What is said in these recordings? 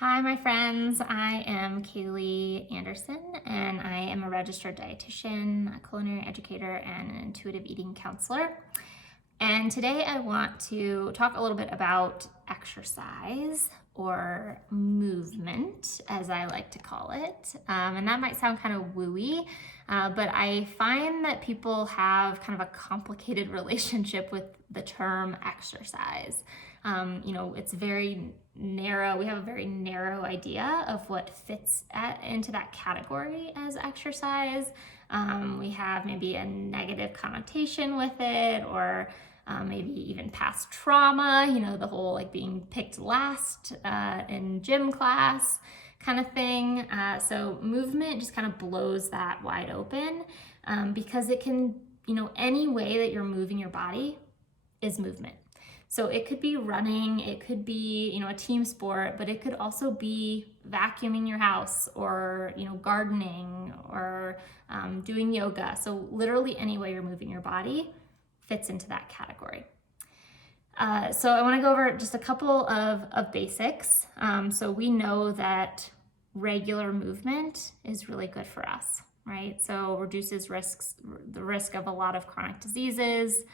Hi, my friends. I am Kaylee Anderson, and I am a registered dietitian, a culinary educator, and an intuitive eating counselor. And today I want to talk a little bit about exercise or movement, as I like to call it. And that might sound kind of wooey, but I find that people have kind of a complicated relationship with the term exercise. It's very narrow. We have a very narrow idea of what fits into that category as exercise. We have maybe a negative connotation with it, or maybe even past trauma, the whole like being picked last in gym class kind of thing. So movement just kind of blows that wide open because it can, any way that you're moving your body is movement. So it could be running, it could be, a team sport, but it could also be vacuuming your house or, gardening or doing yoga. So literally any way you're moving your body fits into that category. So I want to go over just a couple of basics. So we know that regular movement is really good for us, right? So reduces the risk of a lot of chronic diseases.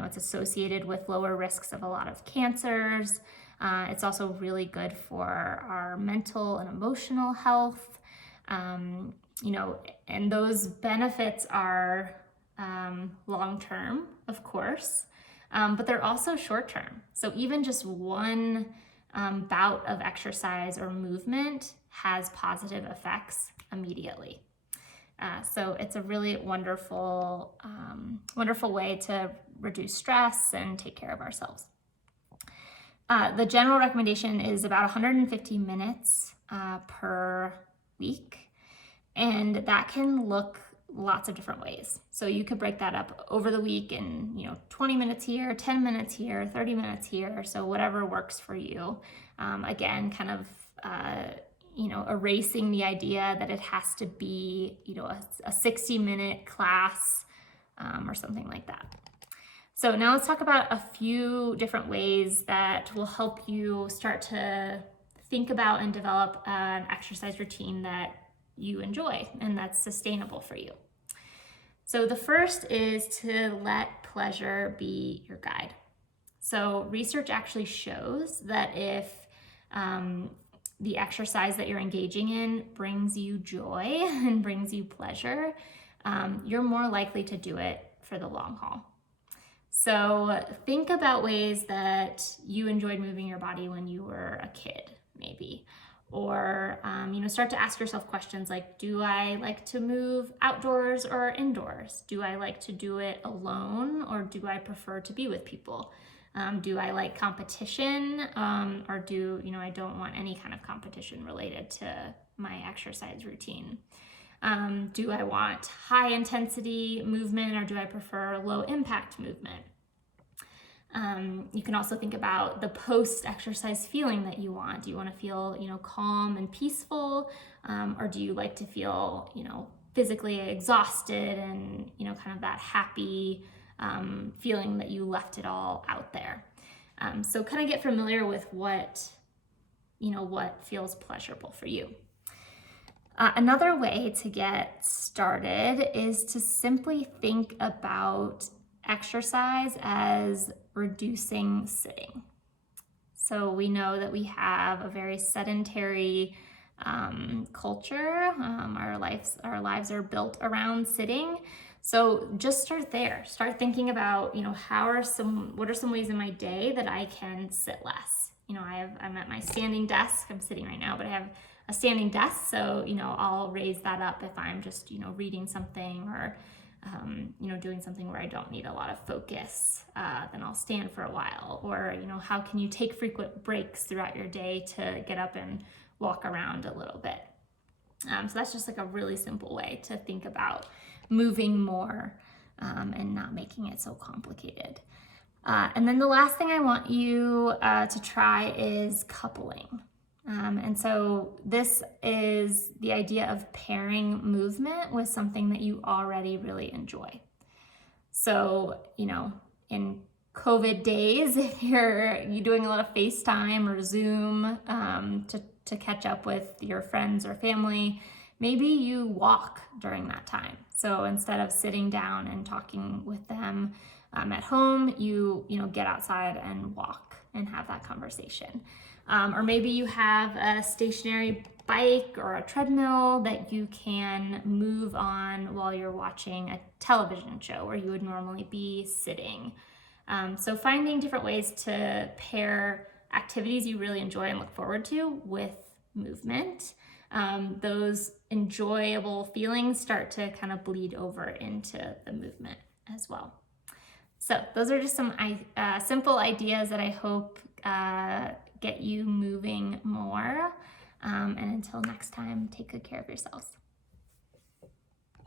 It's associated with lower risks of a lot of cancers. It's also really good for our mental and emotional health. And those benefits are long-term, of course, but they're also short-term. So even just one bout of exercise or movement has positive effects immediately. So it's a really wonderful way to reduce stress and take care of ourselves. The general recommendation is about 150 minutes per week, and that can look lots of different ways. So you could break that up over the week in 20 minutes here, 10 minutes here, 30 minutes here, so whatever works for you. Again, kind of erasing the idea that it has to be a 60-minute class or something like that. So now let's talk about a few different ways that will help you start to think about and develop an exercise routine that you enjoy and that's sustainable for you. So the first is to let pleasure be your guide. So research actually shows that if the exercise that you're engaging in brings you joy and brings you pleasure, you're more likely to do it for the long haul. So think about ways that you enjoyed moving your body when you were a kid, maybe. Or, start to ask yourself questions like, do I like to move outdoors or indoors? Do I like to do it alone, or do I prefer to be with people? Do I like competition, or I don't want any kind of competition related to my exercise routine? Do I want high intensity movement, or do I prefer low impact movement? You can also think about the post-exercise feeling that you want. Do you want to feel, calm and peaceful, or do you like to feel, physically exhausted and, kind of that happy feeling that you left it all out there? So kind of get familiar with what feels pleasurable for you. Another way to get started is to simply think about exercise as reducing sitting. So we know that we have a very sedentary culture. Our lives are built around sitting. So just start there. Start thinking about, what are some ways in my day that I can sit less? I'm at my standing desk. I'm sitting right now, but I have a standing desk. So, I'll raise that up if I'm just, reading something or, doing something where I don't need a lot of focus. Then I'll stand for a while. Or, how can you take frequent breaks throughout your day to get up and walk around a little bit? So that's just like a really simple way to think about moving more and not making it so complicated. And then the last thing I want you to try is coupling. And so this is the idea of pairing movement with something that you already really enjoy. So, in COVID days, if you're doing a lot of FaceTime or Zoom to catch up with your friends or family, maybe you walk during that time. So instead of sitting down and talking with them at home, you get outside and walk and have that conversation. Or maybe you have a stationary bike or a treadmill that you can move on while you're watching a television show where you would normally be sitting. So finding different ways to pair activities you really enjoy and look forward to with movement. Those enjoyable feelings start to kind of bleed over into the movement as well. So those are just some simple ideas that I hope get you moving more. And until next time, take good care of yourselves.